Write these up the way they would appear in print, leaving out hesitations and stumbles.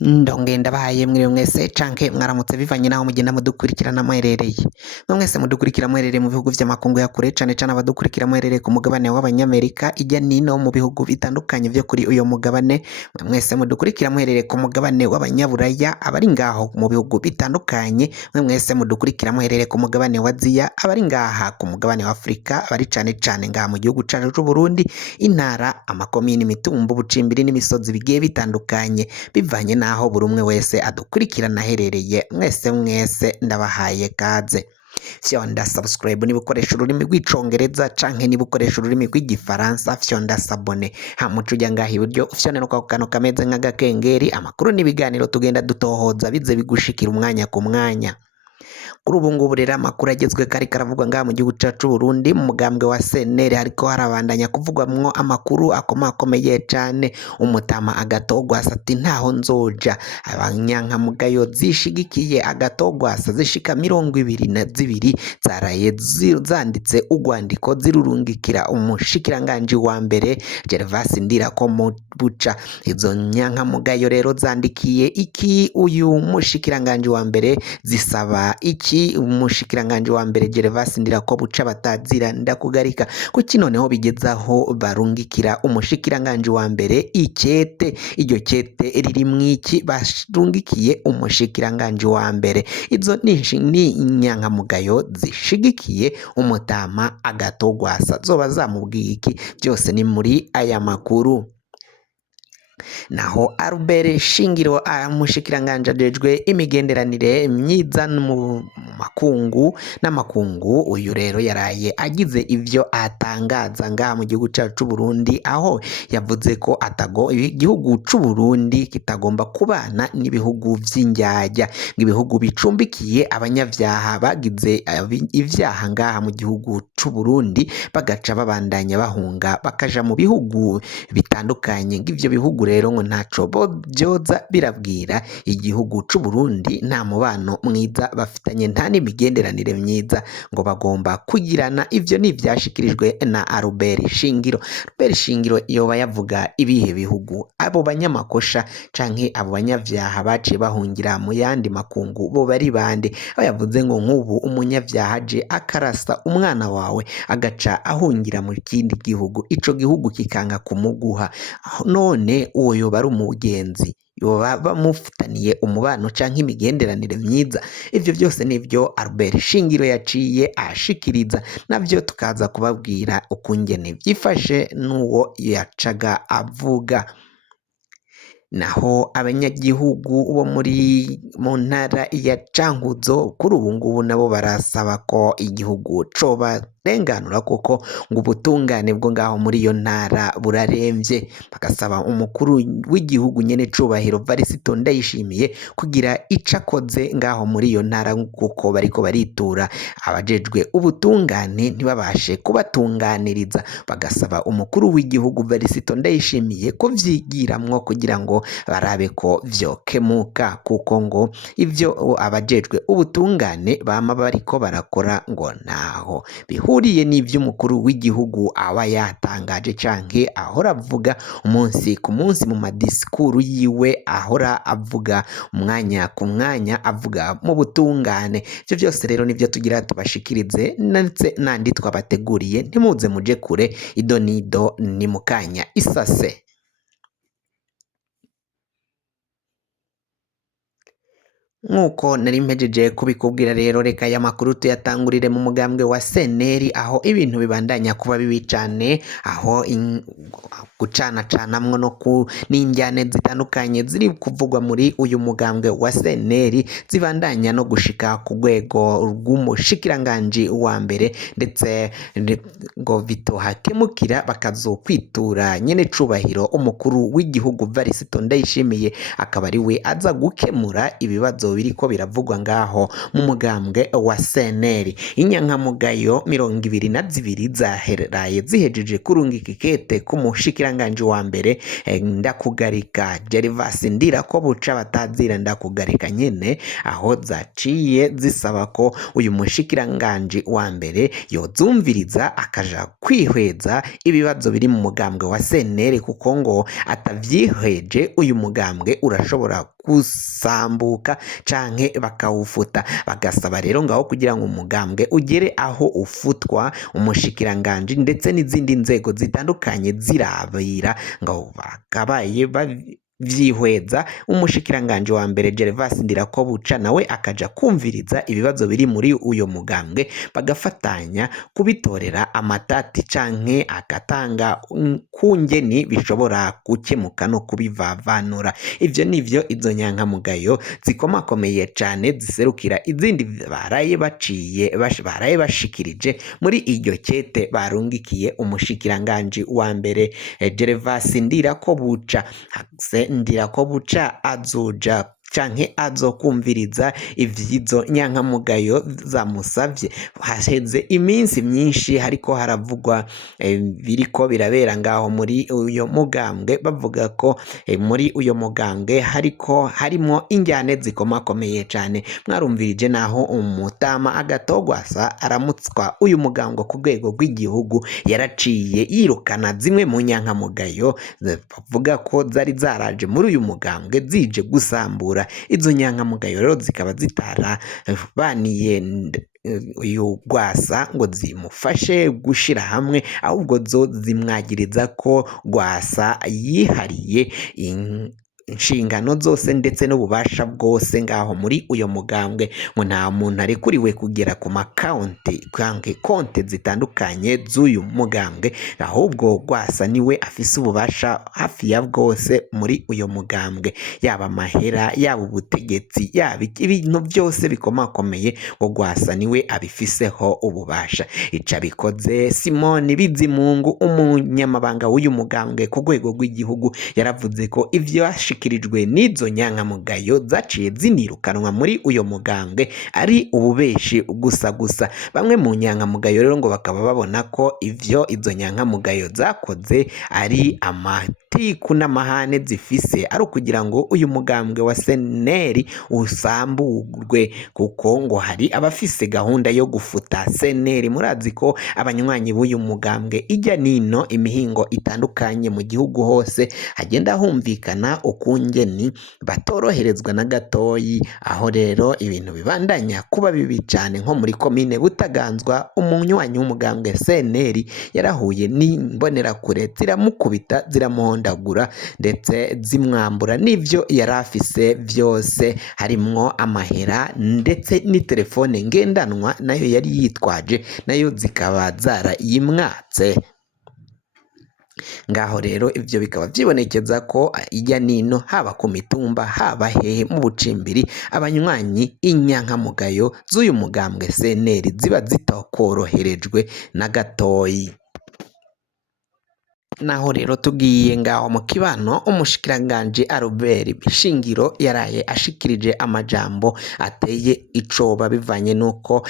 Ndongenda bahaye mwiriwe mwese canke mwaramutse bivanye naho mugenda mudukurikirana muherereye. Mwe mwese mudukurikira muherereye mu bihugu vy'amakungu ya kure cane cane abadukurikira muherereye ku mugabane w'abanyamerika ijya nino mu bihugu bitandukanye vyo kuri uyo mugabane. Mwe mwese mudukurikira muherereye ku mugabane w'abanyaburaya abari ngaho mu bihugu bitandukanye. Mwe mwese mudukurikira muherereye ku mugabane wa Aziya abari ngaha ku mugabane wa Afrika abari cane cane ngaha mu gihugu cacu c'u Burundi, intara, amakomine, imitumba, ubucimbiri n'imisozi bigiye bitandukanye bivanye naho buri umwe wese adukurikirana aherereye. Mwese ndabahaye kaze. Fyonda subscribe niba ukoresha ururimi rw'icongereza canke niba ukoresha ururimi rw'igifaransa fyonda sabone, hamuca ujya ngaha iburyo ufyone no kano kameze nk'agakengeri, amakuru n'ibiganiro tugenda dutohoza bize bigushikira umwanya ku mwanya. Kuri ubu ngubu rero amakuru agezwe kari karavugwa ngaha mu gihugu cacu Burundi mu mugambwe wa CNL hariko harabandanya kuvugwamwo amakuru akomakomeye cane. Umutama Agatogwasa ati ntaho nzoja. Abanyankamugayo zishigikiye Agatogwasa zishika 22 zaraye zanditse urwandiko zirurungikira umushikiranganji wa mbere Gervas Ndirakobuca. Izo nyankamugayo rero zandikiye iki uyu mushikiranganji wa mbere, zisaba iki umushikiranganji wa mbere Gervas Ndirakobuca batazira ndakugarika kuki noneho bigezaho barungikira umushikiranganji wa mbere ikete. Iryo kete riri mwiki barungikiye umushikiranganji wa mbere? Izo ni inyankamugayo zishigikiye umutama Agatogwasa zoba zamubwiye iki? Byose ni muri aya makuru. Naho Albert Shingiro umushikiranganji ajejwe imigenderanire myiza mu makungu n'amakungu, uyu rero yaraye agize ivyo atangaza ngaha mu gihugu cacu c'u Burundi, aho yavuze ko igihugu c'u Burundi kitagomba kubana n'ibihugu vy'indyarya, ibihugu bicumbikiye abanyavyaha bagize ivyaha ngaha mu gihugu c'u Burundi bagaca babandanya bahunga bakaja mu bihugu bitandukanye. Ng'ivyo bihugu rero ngo ntaco byoza birabwira igihugu c'u Burundi, nta mubano mwiza bafitanye, nta n'imigenderanire myiza ngo bagomba kugirana. Ivyo ni ivyashikirijwe na Albert Shingiro. Albert Shingiro yoba yavuga ibihe bihugu? Abo banyamakosha canke abo banyavyaha baciye bahungira mu yandi makungu bo bari bande? Aho yavuze ngo nk'ubu umunyavyaha aje akarasa umwana wawe agaca ahungira mu kindi gihugu, ico gihugu kikanga kumuguha, none uwo yoba ari umugenzi? Yoba bamufitaniye umubano canke imigenderanire myiza? Ivyo byose nivyo Albert Shingiro yaciye ashikiriza, navyo tukaza kubabwira ukungene vyifashe n'uwo yacaga avuga. Naho abanyagihugu bo mu ntara ya Cankuzo kuri ubu ngubu nabo barasaba ko igihugu cobarenganura kuko ngo ubutungane bwo ngaho muri iyo ntara buraremvye. Bagasaba umukuru w'igihugu nyene cubahiro Varisito Ndayishimiye kugira ico akoze ngaho muri iyo ntara, kuko bariko baritura abajejwe ubutungane ntibabashe kubatunganiriza. Bagasaba umukuru w'igihugu Varisito Ndayishimiye ko vyigiramwo kugira ngo barabe ko vyokemuka, kuko ngo ivyo abajejwe ubutungane bama bariko barakora ngo ntaho bihuriye n'ivyo umukuru w'igihugu aba yatangaje canke ahora avuga umunsi ku munsi mu madisikuru yiwe, ahora avuga umwanya ku mwanya avuga mu butungane. Ivyo byose rero nivyo tugira tubashikirize ndetse nandi twabateguriye, ntimuze muje kure. Ido nido ni mukanya isase. Nkuko nari mpejeje kubikubwira rero, reka aya makuru tuyatangurire mu mugambwe wa CNL, aho ibintu bibandanya kuba bibi cane, aho gucanacanamwo n'injyane zitandukanye ziri kuvugwa muri uyu mugambwe wa CNL zibandanya no gushika ku rwego rw'umushikiranganji wa mbere, ndetse ngo bitohakemukira bakazokwitura nyene cubahiro umukuru w'igihugu Varisito Ndayishimiye, akaba ari we aza gukemura ibibazo biriko biravugwa ngaho mu mugambwe wa CNL. Inyankamugayo 22 zaheraye zihejeje kurungika ikete ku mushikiranganji wa mbere ndakugarika Gervas Ndirakobuca batazira ndakugarika nyene, aho zaciye zisaba ko uyu mushikiranganji wa mbere yozumviriza akaja kwihweza ibibazo biri mu mugambwe wa CNL, kuko ngo atavyihweje uyu mugambwe urashobora gusambuka canke bakawufuta. Bagasaba rero ngaho kugira ngo umugambwe ugere aho ufutwa, umushikiranganji ndetse n'izindi nzego zitandukanye zirabira ngo bakabaye vyihweza umushikiranganje wa mbere Gervas Ndirakobuca nawe akaja kumviriza ibibazo biri muri uyo mugambwe, bagafatanya kubitorera amatati canke agatanga kungeni bishobora gukemuka no kubivavanura. Ivyo nivyo izo nyankamugayo zikomakomeye cane ziserukira izindi baraye bashikirije muri iryo kete barungikiye umushikiranganje wa mbere Gervas Ndirakobuca. Ndirakobuca azoja canke azokumviriza ivyizo nyankamugayo zamusavye. Hasheze iminsi myinshi hariko haravugwa biriko birabera ngaho muri uyo mugambwe, bavuga ko muri uyo mugambwe harimo injyane zikomakomeye cane. Mwarumvirije naho umutama Agatogwasa aramutswa uyu mugambwe ku rwego rw'igihugu, yaraciye yirukana zimwe mu nyankamugayo bavuga ko zari zaraje muri uyu mugambwe zije gusambura izo nyankamugayo. Rero zikaba zitarabaniye uyu Rwasa ngo zimufashe gushira hamwe, ahubwo zo zimwagiriza ko Rwasa yihariye inshingano zose ndetse n'ububasha bwose ngaho muri uyo mugambwe, ngo nta muntu arekuriwe kugera ku konte zitandukanye z'uyu mugambwe, ahubwo Rwasa niwe afise ububasha hafi ya bwose muri uyo mugambwe, yaba amahera, yaba ubutegetsi, yaba ibintu byose bikomakomeye, ngo Rwasa niwe abifiseho ububasha. Ica bikoze Simoni Bizimungu, umunyamabanga w'uyu mugambwe ku rwego rw'igihugu, yaravuze ko ivyo kirijwe n'izo nyankamugayo zaciye zinirukanwa muri uyo mugambwe ari ububeshi gusa. Bamwe mu nyankamugayo rero ngo bakaba babona ko ivyo izo nyankamugayo zakoze ari amatiku n'amahane zifise, ari ukugira ngo uyu mugambwe wa seneri usamburwe, kuko ngo hari abafise gahunda yo gufuta seneri. Murazi ko abanywanyi b'uyu mugambwe ijya nino imihingo itandukanye mu gihugu hose hagenda humvikana ukungeni batoroherezwa na gatoyi, aho rero ibintu bibandanya kuba bibi cyane. Nko muri komine Butaganzwa, umunywanyi w'umugambwe seneri yarahuye n'imbonerakure ziramukubita, ziramuhondagura ndetse zimwambura n'ivyo yarafise vyose, harimwo amahera ndetse n'itelefone ngendanwa nayo yari yitwaje, nayo zikaba zarayimwatse. Ngaho rero ivyo bikaba vyibonekeza ko ijya nino haba ku mitumba, haba hehe mu bucimbiri, abanywanyi inyankamugayo z'uyu mugambwe seneri ziba zitakoroherejwe na gatoyi. Naho rero tugiye ngaho mu kibano, umushikiranganje Albert Shingiro yaraye ashikirije amajambo ateye icoba bivanye nuko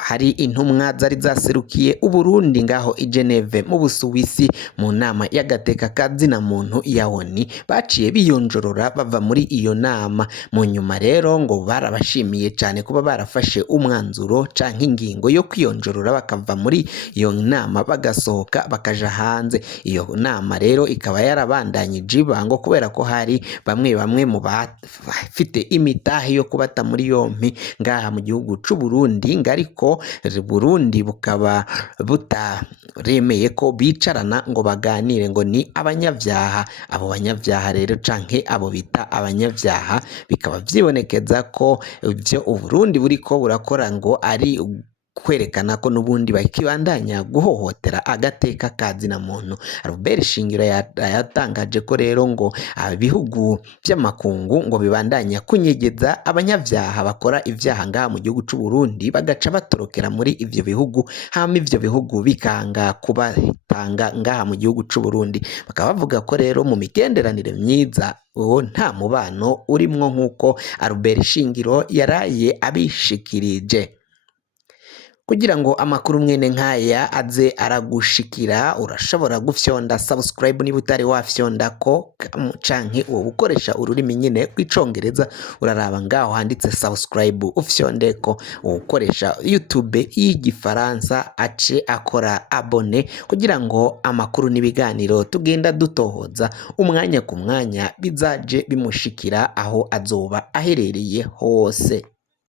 hari intumwa zari zaserukiye Uburundi ngaho i Geneve mu Busuwisi mu nama y'agateka kazina muntu ya ONU, baciye biyonjorora bava muri iyo nama. Mu nyuma rero ngo barabashimiye cyane kuba barafashe umwanzuro canke ingingo yo kwiyonjorora bakava muri iyo nama bagasohoka bakaja hanze. Iyo nama rero ikaba yarabandanyije ibango kubera ko hari bamwe mu bafite imitahe yo kubata muri yompi ngaha mu gihugu c'u Burundi, ariko Burundi bukaba butaremeye ko bicarana ngo baganire, ngo ni abanyavyaha. Abo banyavyaha rero canke abo bita abanyavyaha bikaba vyibonekeza ko ivyo Uburundi buriko burakora ngo ari kwerekana ko n'ubundi bakibandanya guhohotera agateka kazina muntu. Albert Shingiro yatangaje ko rero ngo ibihugu by'amakungu ngo bibandanya kunyegeza abanyavyaha bakora ivyaha ngaha mu gihugu c'u Burundi, bagaca batorokera muri ivyo bihugu, hama ivyo bihugu bikanga kubatanga ngaha mu gihugu c'u Burundi. Bakaba bavuga ko rero mu migenderanire myiza uwo nta mubano urimwo, nk'uko Albert Shingiro yaraye abishikirije. kugira ngo amakuru mwene nkaya aze aragushikira urashobora gufyonda subscribe niba utari wafyondako canke uwo ukoresha ururimi nyine rw'icongereza uraraba ngaho handitse subscribe ufyondeko, ukoresha YouTube y'igifaransa ace akora abone kugira ngo amakuru n'ibiganiro tugenda dutohoza umwanya ku mwanya bizaje bimushikira aho azoba aherereye hose.